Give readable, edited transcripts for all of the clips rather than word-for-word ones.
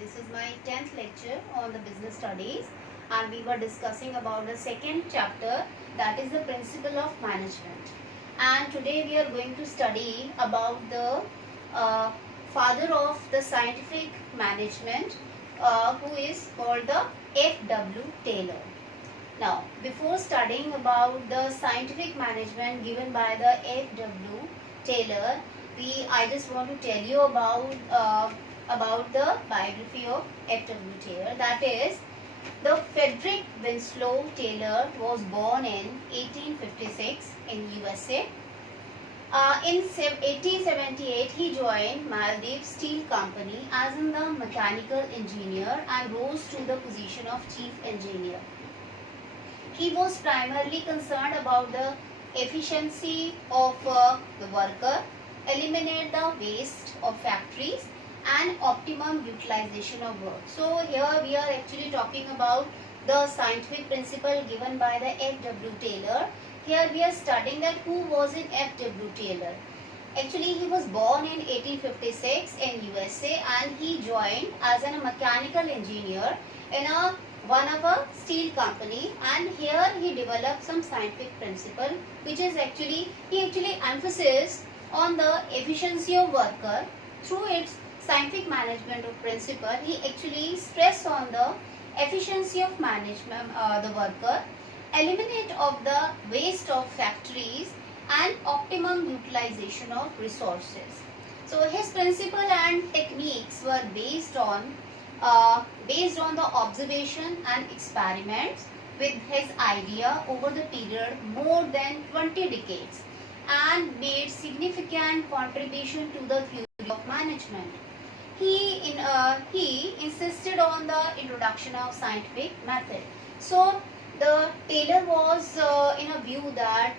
this is my 10th lecture on the business studies, and we were discussing about the second chapter, that is the principle of management. And today we are going to study about the father of the scientific management, who is called the F.W. Taylor. Now, before studying about the scientific management given by the F.W. Taylor, I just want to tell you about the biography of F.W. Taylor. That is, the Frederick Winslow Taylor was born in 1856 in USA. In 1878, he joined Maldives Steel Company as the mechanical engineer and rose to the position of chief engineer. He was primarily concerned about the efficiency of the worker, eliminate the waste of factories, and optimum utilization of work. So here we are actually talking about the scientific principle given by the F.W. Taylor. Here we are studying that who was it F.W. Taylor. Actually, he was born in 1856 in USA and he joined as a mechanical engineer in one of a steel company, and here he developed some scientific principle which is he actually emphasizes on the efficiency of worker. Through its scientific management of principle, he actually stress on the efficiency of management the worker, eliminate of the waste of factories, and optimum utilization of resources. So his principle and techniques were based on the observation and experiments with his idea over the period more than 20 decades, and made significant contribution to the theory of management. He insisted on the introduction of scientific method. So the Taylor was in a view that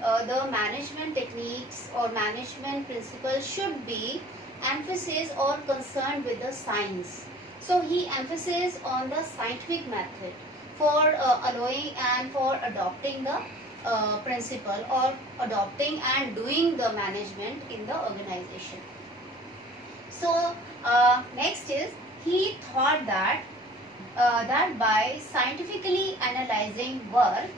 the management techniques or management principles should be emphasis or concerned with the science. So he emphasizes on the scientific method for allowing and for adopting the principle or adopting and doing the management in the organization. So next is, he thought that by scientifically analyzing work,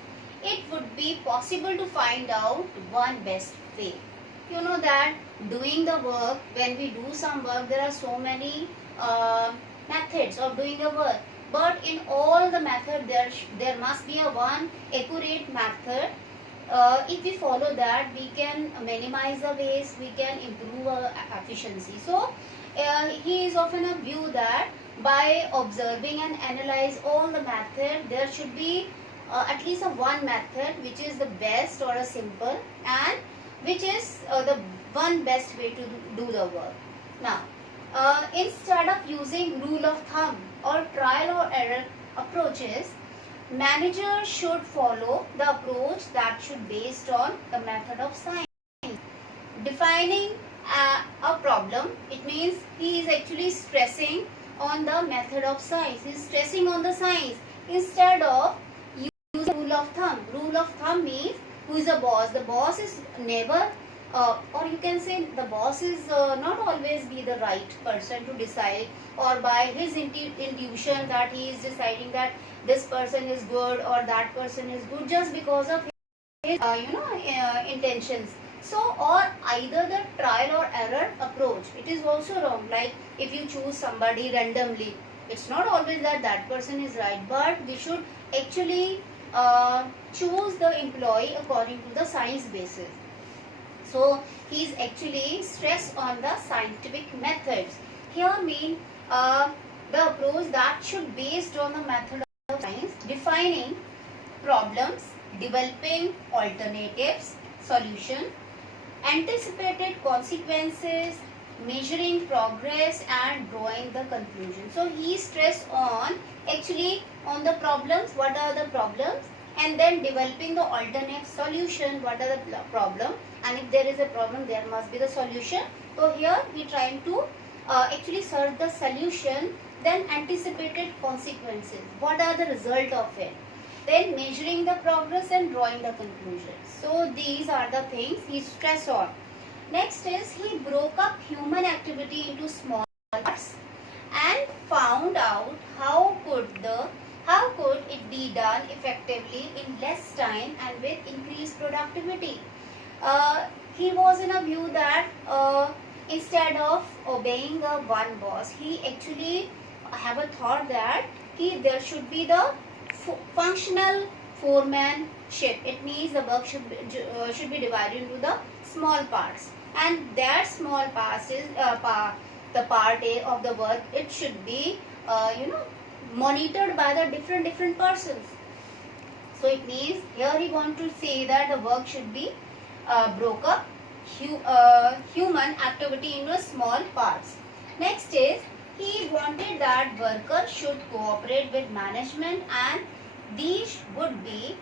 it would be possible to find out one best way. You know that doing the work, when we do some work, there are so many methods of doing the work, but in all the method there must be a one accurate method. If we follow that, we can minimize the waste, we can improve our efficiency. So he is often a view that by observing and analyze all the method, there should be at least a one method which is the best or a simple, and which is the one best way to do the work. Now, instead of using rule of thumb or trial or error approaches, managers should follow the approach that should be based on the method of science. Defining a problem, it means he is actually stressing on the method of science. He is stressing on the science instead of using rule of thumb. Rule of thumb means who is the boss. The boss is never or you can say the boss is not always be the right person to decide, or by his intuition that he is deciding that this person is good or that person is good just because of his intentions. So, or either the trial or error approach, it is also wrong. Like if you choose somebody randomly, it's not always that that person is right, but we should actually choose the employee according to the science basis. So he is actually stressed on the scientific methods. Here mean the approach that should be based on the method of science, defining problems, developing alternatives, solution, anticipated consequences, measuring progress, and drawing the conclusion. So he stressed on actually on the problems, what are the problems, and then developing the alternate solution, what are the problem, and if there is a problem there must be the solution. So here he trying to actually search the solution, then anticipated consequences, what are the result of it, then measuring the progress and drawing the conclusion. So these are the things he stress on. Next is, he broke up human activity into small parts and be done effectively in less time and with increased productivity. He was in a view that instead of obeying the one boss, he actually have a thought that there should be the functional foremanship. It means the work should be divided into the small parts, and that small parts is the part A of the work. It should be monitored by the different persons. So it means here he want to say that the work should be broke up human activity into small parts. Next is he wanted that workers should cooperate with management, and these would be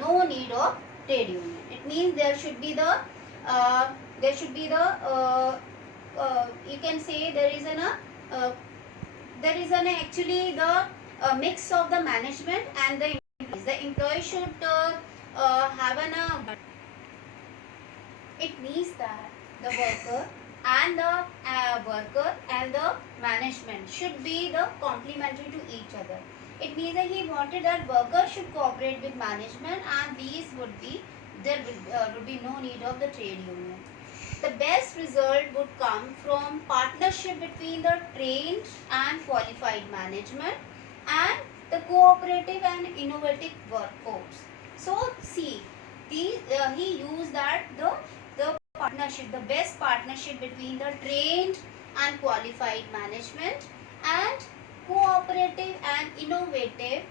no need of trade union. It means there should be the you can say there is an actually the mix of the management and the employees. The employee should have it means that the worker and the management should be the complementary to each other. It means that he wanted that workers should cooperate with management, and there would be no need of the trade union. The best result would come from partnership between the trained and qualified management and the cooperative and innovative workforce. So see, he used that the partnership, the best partnership between the trained and qualified management and cooperative and innovative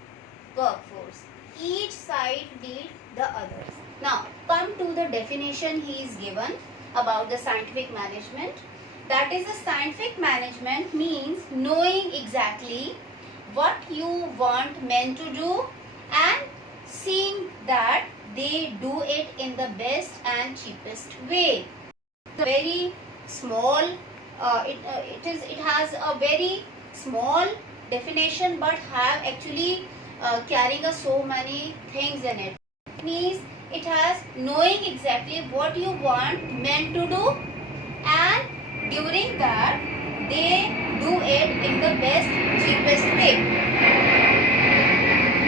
workforce. Each side needs the other. Now come to the definition he is given about the scientific management. That is, the scientific management means knowing exactly what you want men to do and seeing that they do it in the best and cheapest way. Very small, it has a very small definition, but have actually carrying so many things in it. It means it has knowing exactly what you want men to do, and during that they do it in the best cheapest way.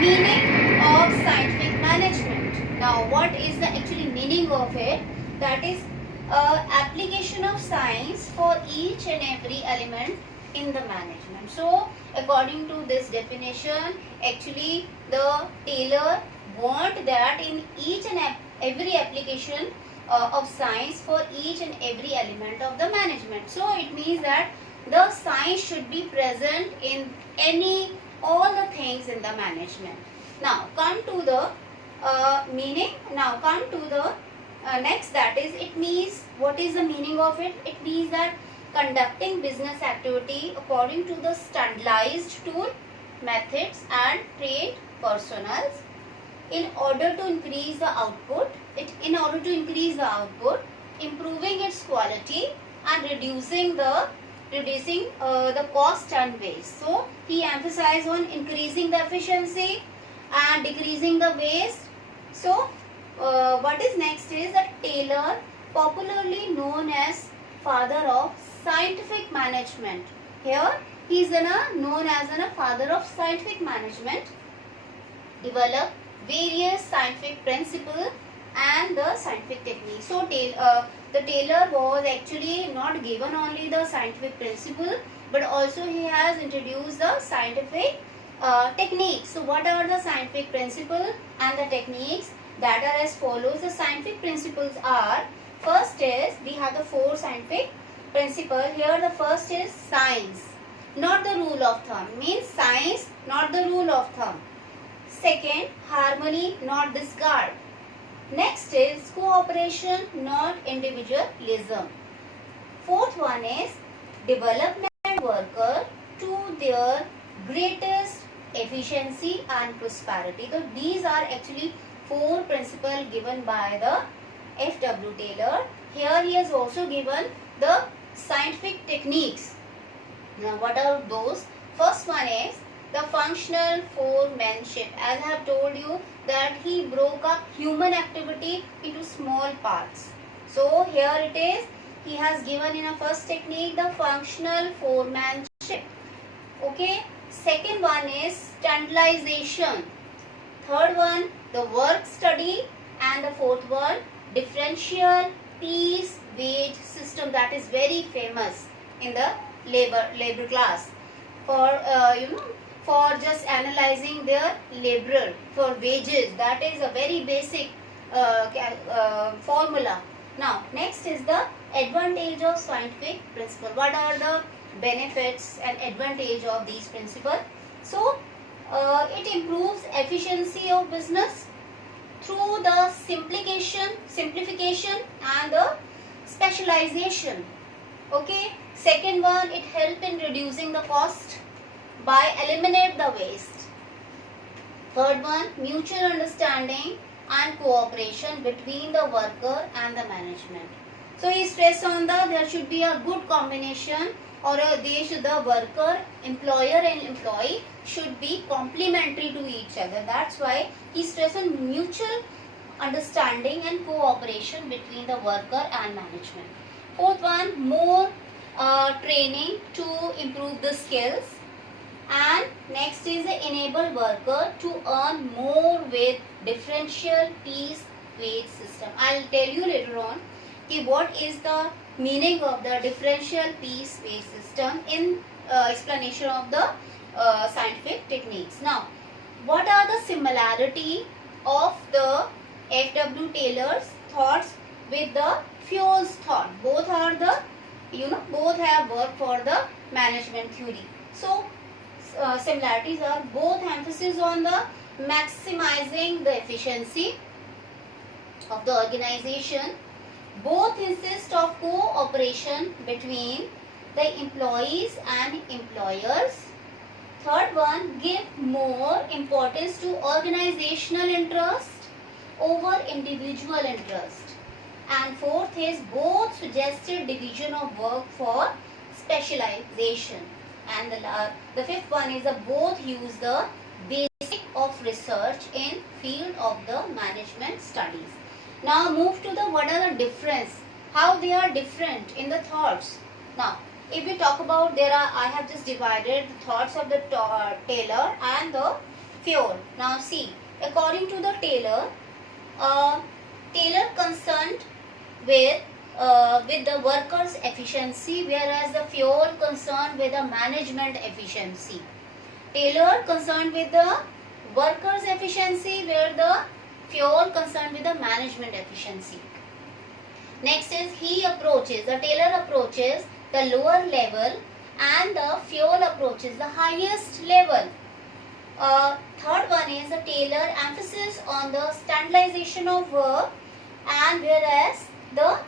Meaning of scientific management. Now what is the actually meaning of it? That is application of science for each and every element in the management. So according to this definition, actually the Taylor want that in each and every application of science for each and every element of the management. So it means that the science should be present in all the things in the management. Now come to the meaning. Now come to the next, that is, it means, what is the meaning of it? It means that conducting business activity according to the standardized tool, methods and trained personnel in order to increase the output, improving its quality and reducing the cost and waste. So he emphasized on increasing the efficiency and decreasing the waste. So what is next is that Taylor, popularly known as father of scientific management. Here he is known as a father of scientific management, developed various scientific principles and the scientific techniques. So the Taylor was actually not given only the scientific principle, but also he has introduced the scientific techniques. So what are the scientific principles and the techniques? That are as follows. The scientific principles are, first is, we have the 4 scientific principles. Here the first is science, not the rule of thumb. Means science, not the rule of thumb. Second, harmony, not discard. Next is cooperation, not individualism. Fourth one is development worker to their greatest efficiency and prosperity. So these are actually 4 principles given by the F.W. Taylor. Here he has also given the scientific techniques. Now what are those? First one is the functional foremanship. As I have told you that he broke up human activity into small parts. So here it is, he has given in a first technique the functional foremanship. Okay. second one is standardization, third one the work study, and the fourth one differential piece wage system, that is very famous in the labor class for for just analyzing their laborer for wages. That is a very basic formula. Now next is the advantage of scientific principle. What are the benefits and advantage of these principles? So it improves efficiency of business through the simplification and the specialization. Okay. Second one, it helps in reducing the cost by eliminate the waste. Third one, mutual understanding and cooperation between the worker and the management. So he stress on there should be a good combination, or the worker, employer and employee should be complementary to each other. That's why he stress on mutual understanding and cooperation between the worker and management. Fourth one, more training to improve the skills. And next is enable worker to earn more with differential piece wage system. I'll tell you later on what is the meaning of the differential piece wage system in explanation of the scientific techniques. Now, what are the similarity of the F.W. Taylor's thoughts with the Fiole's thought? Both are the both have worked for the management theory. So similarities are both emphasis on the maximizing the efficiency of the organization. Both insist of cooperation between the employees and employers. Third one, give more importance to organizational interest over individual interest. And fourth is both suggested division of work for specialization. And the fifth one is both use the basic of research in field of the management studies. Now move to the what are the difference, how they are different in the thoughts. Now if we talk about I have just divided the thoughts of the Taylor and the Fiole. Now see, according to the Taylor, Taylor concerned with the workers' efficiency, whereas the Fiole concerned with the management efficiency. Taylor concerned with the workers' efficiency, where the Fiole concerned with the management efficiency. Next is the Taylor approaches the lower level and the Fiole approaches the highest level. Third one is the Taylor emphasis on the standardization of work, and whereas the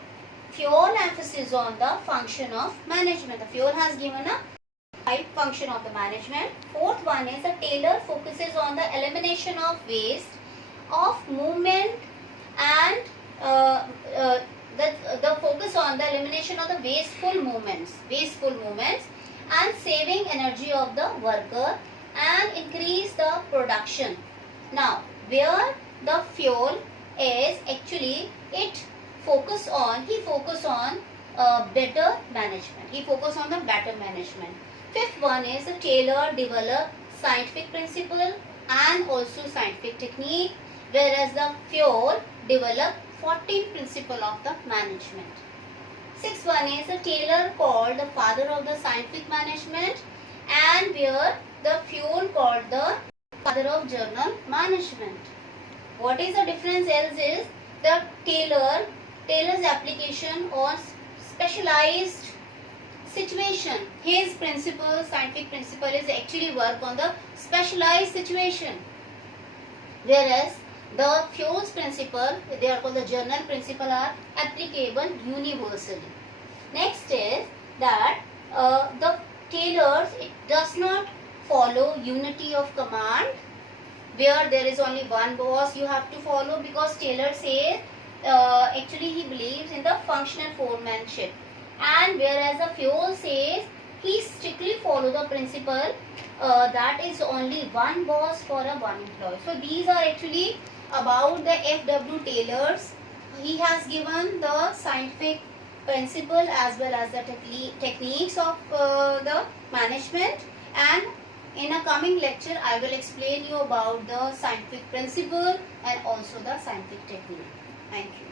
Fiole emphasis on the function of management. The Fiole has given a high function of the management. Fourth one is the Taylor focuses on the elimination of waste of movement, and the focus on the elimination of the wasteful movements and saving energy of the worker and increase the production. Now where the Fiole is actually he focus on better management. Fifth one is the Taylor develop scientific principle and also scientific technique, whereas the Fiole develop 14 principle of the management. Sixth one is the Taylor called the father of the scientific management, and where the Fiole called the father of journal management. What is the difference else is the Taylor's application on specialized situation. His scientific principle is actually work on the specialized situation, whereas the Fiole's principle, they are called the journal principle, are applicable universally. Next is that the Taylor's, it does not follow unity of command, where there is only one boss you have to follow, because Taylor says actually he believes in the functional foremanship, and whereas the Fiole says he strictly follow the principle that is only one boss for a one employee. So these are actually about the F.W. Taylor's. He has given the scientific principle as well as the techniques of the management, and in a coming lecture I will explain you about the scientific principle and also the scientific technique. Thank you.